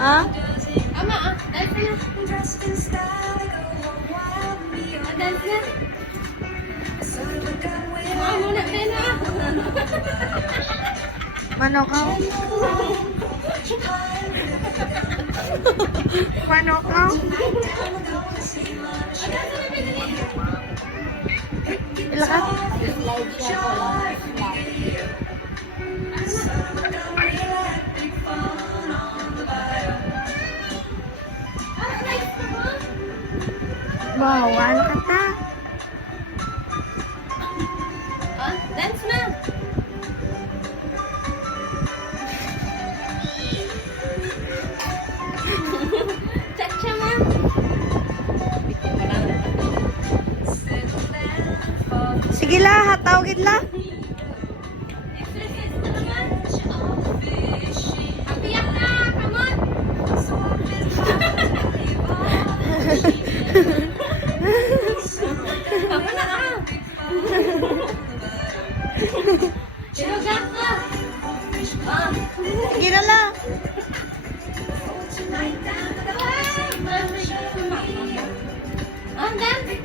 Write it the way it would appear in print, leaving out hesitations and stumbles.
Ha? Ama, dance na. Dance na. Muna tayo na. Manokaw? Manokaw? Ila ka? Slide siya po. Wow, ano ka ta? Dance na. Cha-cha ma. Sige la, hataw gid la. Exercise na naman. Papiyak na, come on. Tama na ka. Sinugat ka. Sige na la. Dance.